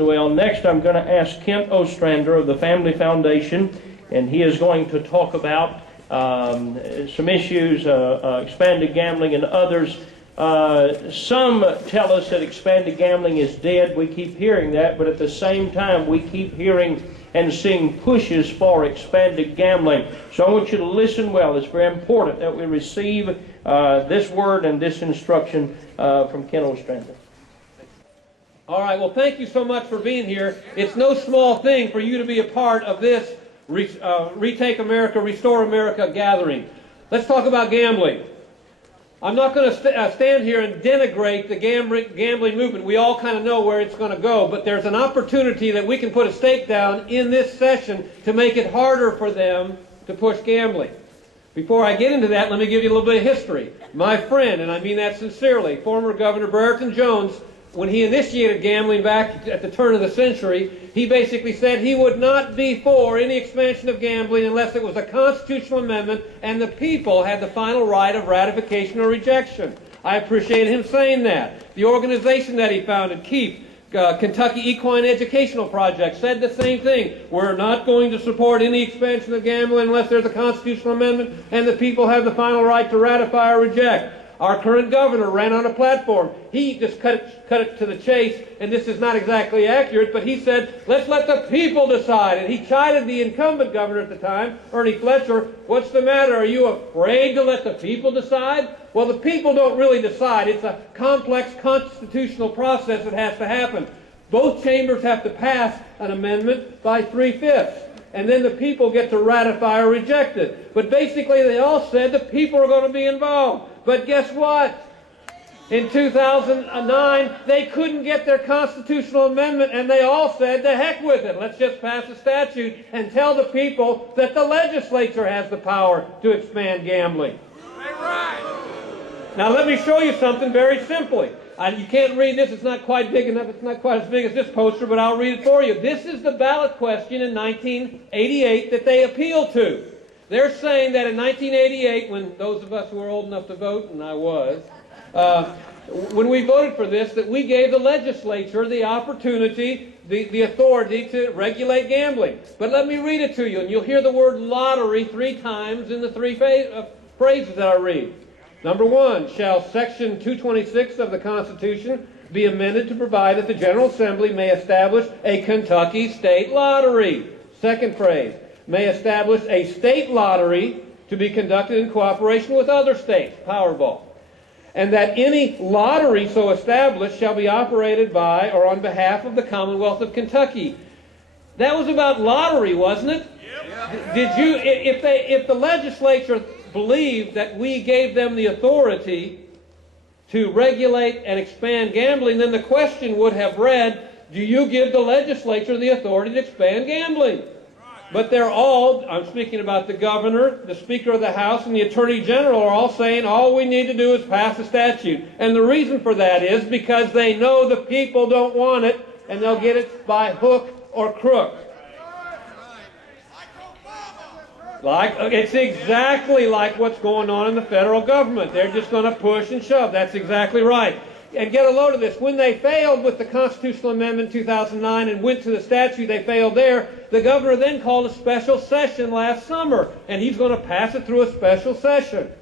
Well, next I'm going to ask Kent Ost-Tst of the Family Foundation, and he is going to talk about some issues, expanded gambling and others. Some tell us that expanded gambling is dead. We keep hearing that, but at the same time we keep hearing and seeing pushes for expanded gambling. So I want you to listen well. It's very important that we receive this word and this instruction from Kent Ost-Tst. All right, well, thank you so much for being here. It's no small thing for you to be a part of this Retake America, Restore America gathering. Let's talk about gambling. I'm not going to stand here and denigrate the gambling movement. We all kind of know where it's going to go, but there's an opportunity that we can put a stake down in this session to make it harder for them to push gambling. Before I get into that, let me give you a little bit of history. My friend, and I mean that sincerely, former Governor Brereton Jones, when he initiated gambling back at the turn of the century, he basically said he would not be for any expansion of gambling unless it was a constitutional amendment and the people had the final right of ratification or rejection. I appreciate him saying that. The organization that he founded, KEEP, Kentucky Equine Educational Project, said the same thing. We're not going to support any expansion of gambling unless there's a constitutional amendment and the people have the final right to ratify or reject. Our current governor ran on a platform. He just cut it to the chase, and this is not exactly accurate, but he said, let's let the people decide. And he chided the incumbent governor at the time, Ernie Fletcher. What's the matter? Are you afraid to let the people decide? Well, the people don't really decide. It's a complex constitutional process that has to happen. Both chambers have to pass an amendment by 3/5. And then the people get to ratify or reject it. But basically they all said the people are going to be involved. But guess what? In 2009, they couldn't get their constitutional amendment, and they all said, to heck with it. Let's just pass a statute and tell the people that the legislature has the power to expand gambling. Now let me show you something very simply. You can't read this. It's not quite big enough. It's not quite as big as this poster, but I'll read it for you. This is the ballot question in 1988 that they appealed to. They're saying that in 1988, when those of us who were old enough to vote, and I was, when we voted for this, that we gave the legislature the opportunity, the authority to regulate gambling. But let me read it to you, and you'll hear the word lottery 3 times in the 3 phrases that I read. Number 1, shall Section 226 of the Constitution be amended to provide that the General Assembly may establish a Kentucky state lottery. Second phrase, may establish a state lottery to be conducted in cooperation with other states, Powerball. And that any lottery so established shall be operated by or on behalf of the Commonwealth of Kentucky. That was about lottery, wasn't it? Yep. Did you, if the legislature believed that we gave them the authority to regulate and expand gambling, then the question would have read, do you give the legislature the authority to expand gambling? But they're all, I'm speaking about the governor, the Speaker of the House, and the Attorney General are all saying all we need to do is pass a statute. And the reason for that is because they know the people don't want it, and they'll get it by hook or crook. It's exactly like what's going on in the federal government. They're just going to push and shove. That's exactly right. And get a load of this. When they failed with the constitutional amendment in 2009 and went to the statute, they failed there. The governor then called a special session last summer, and he's going to pass it through a special session.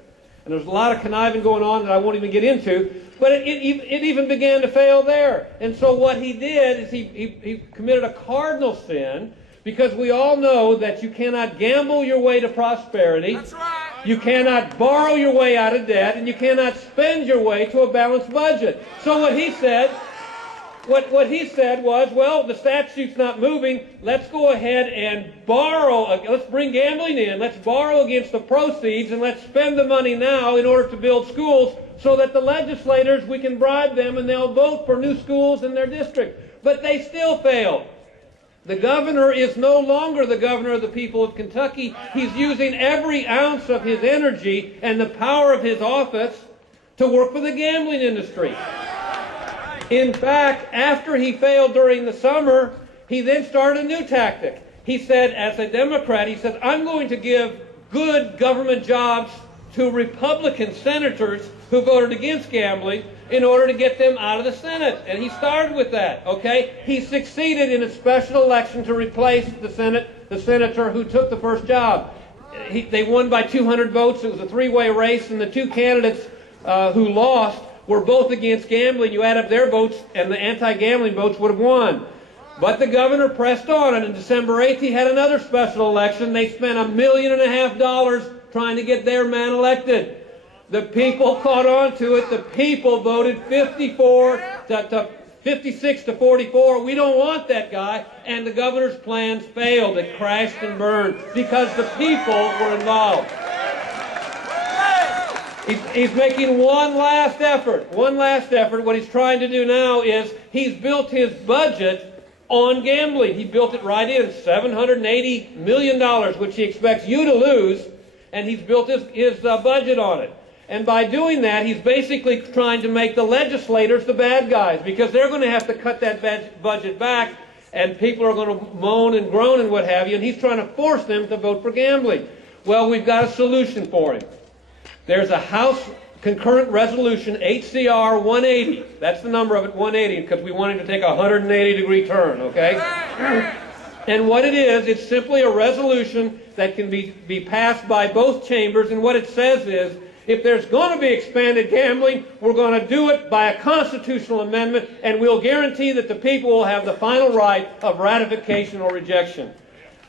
And there's a lot of conniving going on that I won't even get into, but it even began to fail there. And so what he did is he committed a cardinal sin, because we all know that you cannot gamble your way to prosperity. That's right. You cannot borrow your way out of debt, and you cannot spend your way to a balanced budget. So what he said was, well, the statute's not moving. Let's go ahead and borrow. Let's bring gambling in. Let's borrow against the proceeds, and let's spend the money now in order to build schools so that the legislators, we can bribe them, and they'll vote for new schools in their district. But they still failed. The governor is no longer the governor of the people of Kentucky. He's using every ounce of his energy and the power of his office to work for the gambling industry. In fact, after he failed during the summer, he then started a new tactic. He said, as a Democrat, he said, I'm going to give good government jobs to Republican senators who voted against gambling, in order to get them out of the Senate. And he started with that, okay? He succeeded in a special election to replace the senator who took the first job. They won by 200 votes. It was a three-way race, and the two candidates who lost were both against gambling. You add up their votes, and the anti-gambling votes would have won. But the governor pressed on, and on December 8th, he had another special election. They spent $1.5 million trying to get their man elected. The people caught on to it. The people voted 56 to 44. We don't want that guy. And the governor's plans failed. It crashed and burned because the people were involved. He's making one last effort. One last effort. What he's trying to do now is he's built his budget on gambling. He built it right in, $780 million, which he expects you to lose, and he's built his budget on it. And by doing that, he's basically trying to make the legislators the bad guys, because they're going to have to cut that budget back, and people are going to moan and groan and what have you, and he's trying to force them to vote for gambling. Well, we've got a solution for him. There's a House concurrent resolution, HCR 180. That's the number of it, 180, because we want him to take a 180-degree turn, okay? And what it is, it's simply a resolution that can be passed by both chambers, and what it says is, if there's going to be expanded gambling, we're going to do it by a constitutional amendment, and we'll guarantee that the people will have the final right of ratification or rejection.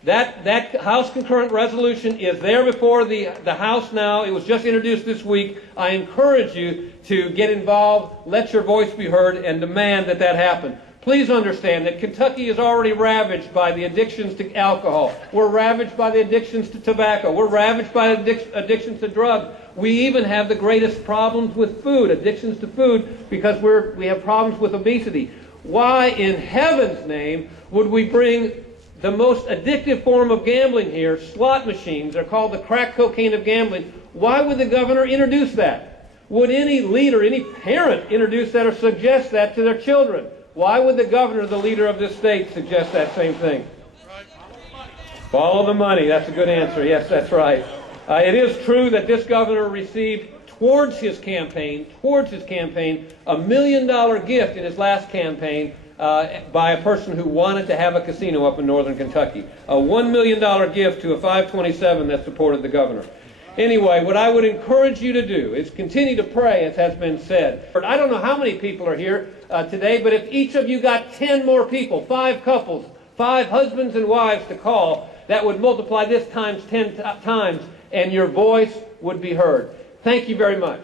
That House concurrent resolution is there before the House now. It was just introduced this week. I encourage you to get involved, let your voice be heard, and demand that that happen. Please understand that Kentucky is already ravaged by the addictions to alcohol. We're ravaged by the addictions to tobacco. We're ravaged by addictions to drugs. We even have the greatest problems with food, addictions to food, because we have problems with obesity. Why in heaven's name would we bring the most addictive form of gambling here, slot machines? They're called the crack cocaine of gambling. Why would the governor introduce that? Would any leader, any parent introduce that or suggest that to their children? Why would the governor, the leader of this state, suggest that same thing? Follow the money. That's a good answer. Yes, that's right. It is true that this governor received towards his campaign, $1 million gift in his last campaign by a person who wanted to have a casino up in northern Kentucky. A $1 million gift to a 527 that supported the governor. Anyway, what I would encourage you to do is continue to pray, as has been said. I don't know how many people are here today, but if each of you got 10 more people, 5 couples, 5 husbands and wives to call, that would multiply this times 10 times, and your voice would be heard. Thank you very much.